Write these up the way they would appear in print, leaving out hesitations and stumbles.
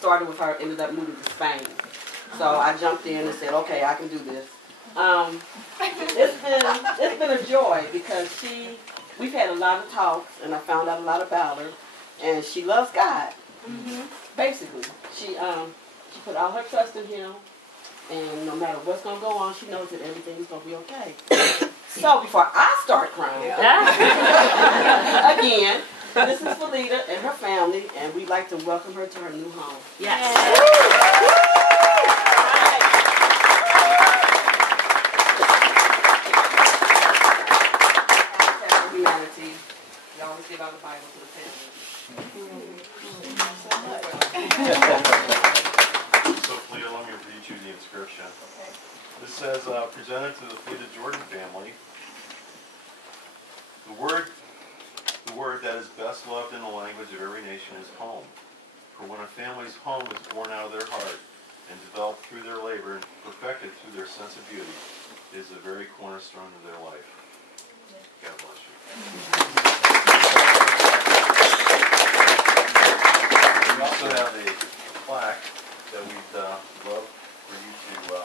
started with her, ended up moving to Spain. So I jumped in and said, okay, I can do this. It's been a joy because we've had a lot of talks, and I found out a lot about her, and she loves God. Basically, she put all her trust in Him, and no matter what's gonna go on, she knows that everything's gonna be okay. So before I start crying, again, this is Felita and her family, and we'd like to welcome her to her new home. Yes. Humanity. We always give out the Bible to the family. So, Felita, let me read you the inscription. This says, presented to the Felita Jordan family, the word that is best loved in the language of every nation is home. For when a family's home is born out of their heart and developed through their labor and perfected through their sense of beauty, it is the very cornerstone of their life. God bless you. We also have a plaque that we'd love for you to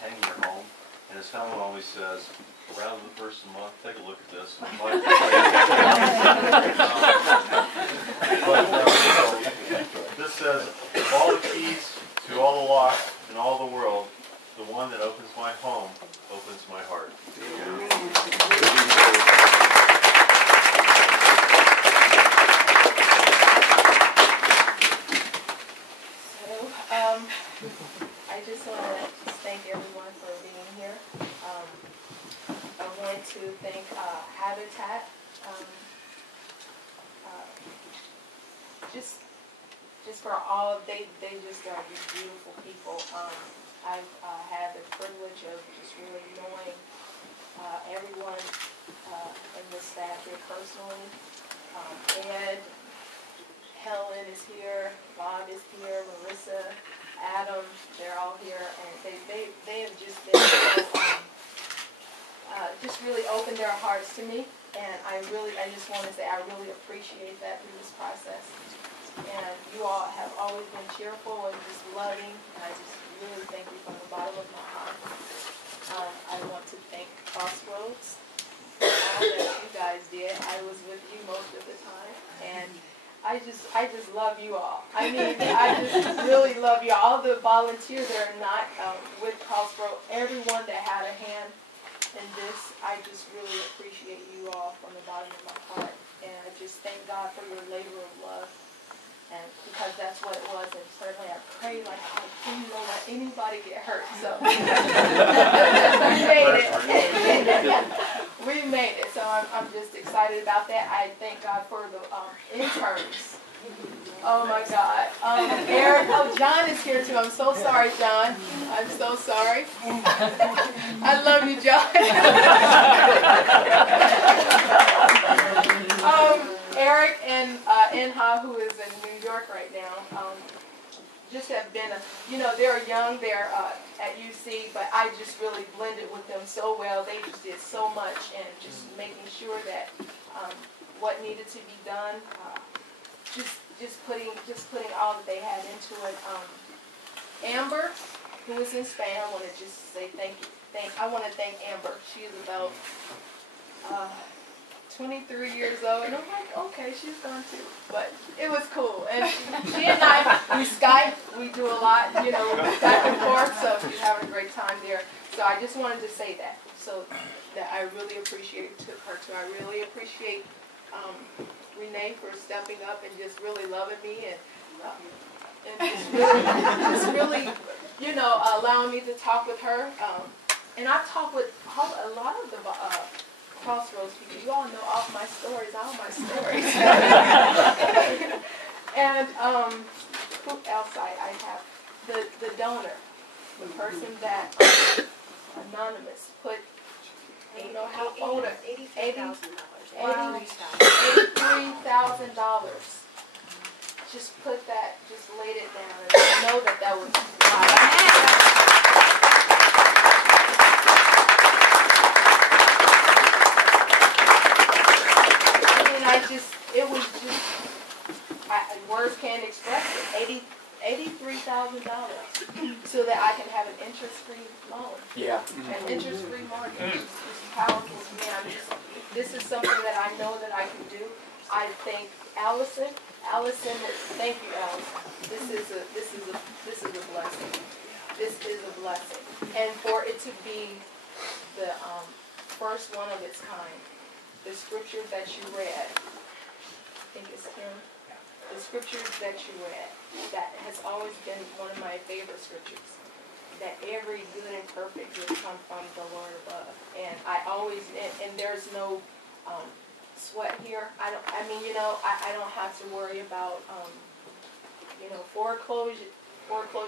hang in your home. And as Helen always says, around the first of the month, take a look at this. This says, all the keys to all the locks in all the world, the one that opens my home opens my heart. I just want to thank everyone for being here. I want to thank Habitat. Just for all, they just are these beautiful people. I've had the privilege of just really knowing everyone in the staff here personally. Ed, Helen is here, Bob is here, Marissa, Adam, they're all here, and they have just been just really opened their hearts to me, and I just want to say I really appreciate that through this process. And you all have always been cheerful and just loving, and I just really thank you from the bottom of my heart. I want to thank Crossroads for all that you guys did. I was with you most of the time, and I just love you all. I mean, I just really love you all. All the volunteers that are not with Crossroads, everyone that had a hand in this, I just really appreciate you all from the bottom of my heart. And I just thank God for your labor of love. And because that's what it was, and certainly I pray like, oh, please don't let anybody get hurt. So we made it. We made it. So I'm just excited about that. I thank God for the interns. Oh my God. Eric, John is here too. I'm so sorry, John. I'm so sorry. I love you, John. Eric and Inha, who is in New York right now, just have been, they're young, they're at UC, but I just really blended with them so well. They just did so much, and just making sure that what needed to be done, just putting all that they had into it. Amber, who is in Spain, I want to just say thank you. I want to thank Amber. She is about 23 years old, and I'm like, okay, she's gone too. But it was cool. And she and I, we Skype, we do a lot, back and forth, so she's having a great time there. So I just wanted to say that, so that I really appreciate her too. I really appreciate Renee for stepping up and just really loving me and just really, allowing me to talk with her. And I've talked with a lot of the Crossroads people. You all know all my stories. And who else I have? The donor, the person that anonymous put, how old? $83,000. Just put that, just laid it down, and I know that was words can't express it. $83,000 so that I can have an interest-free loan. Yeah. An interest-free mortgage. It's powerful to me. This is something that I know that I can do. I thank Allison. Thank you, Allison. This is a blessing. This is a blessing. And for it to be the first one of its kind, the scripture that you read, I think it's Kim, the scripture that you read, that has always been one of my favorite scriptures, that every good and perfect gift come from the Lord above. And I always, and there's no sweat here. I don't have to worry about, foreclosure,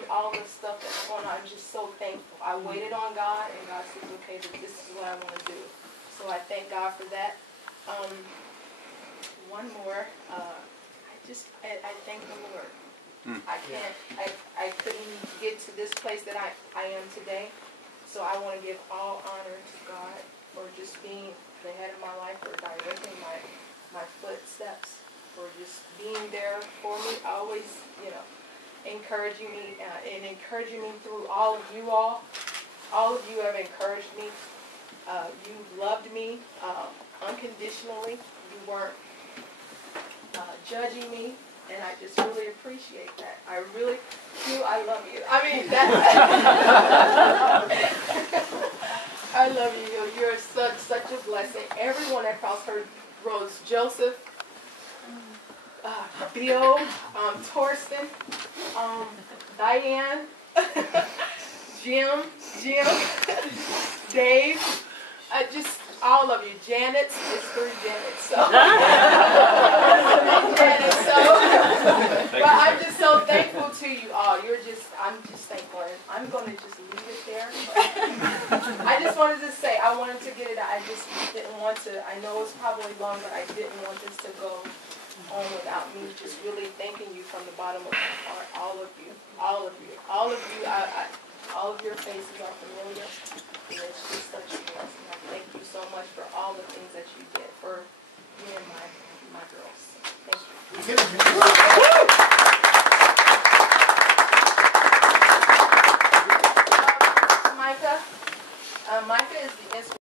all the stuff that's going on. I'm just so thankful. I waited on God, and God said, okay, this is what I want to do. So I thank God for that. One more. I thank the Lord. I couldn't get to this place that I am today. So I want to give all honor to God for just being the head of my life, for directing my footsteps, for just being there for me, always, encouraging me, and encouraging me through all of you all. All of you have encouraged me. You loved me unconditionally. You weren't judging me, and I just really appreciate that. I really do. I love you. I mean, that. I love you. You're such a blessing. Everyone at Crossroads, Joseph, Bill, Torsten, Diane, Jim, Dave, all of you. Janet, it's through Janet, so. Janet, so. But I'm just so thankful to you all. I'm just thankful. And I'm going to just leave it there. I just wanted to say, I wanted to get it out. I just didn't want to, I know it's probably long, but I didn't want this to go on without me just really thanking you from the bottom of my heart. All of you. All of your faces are familiar. And it's just such a blessing. I thank you so much for all the things that you did for me and my girls. Thank you.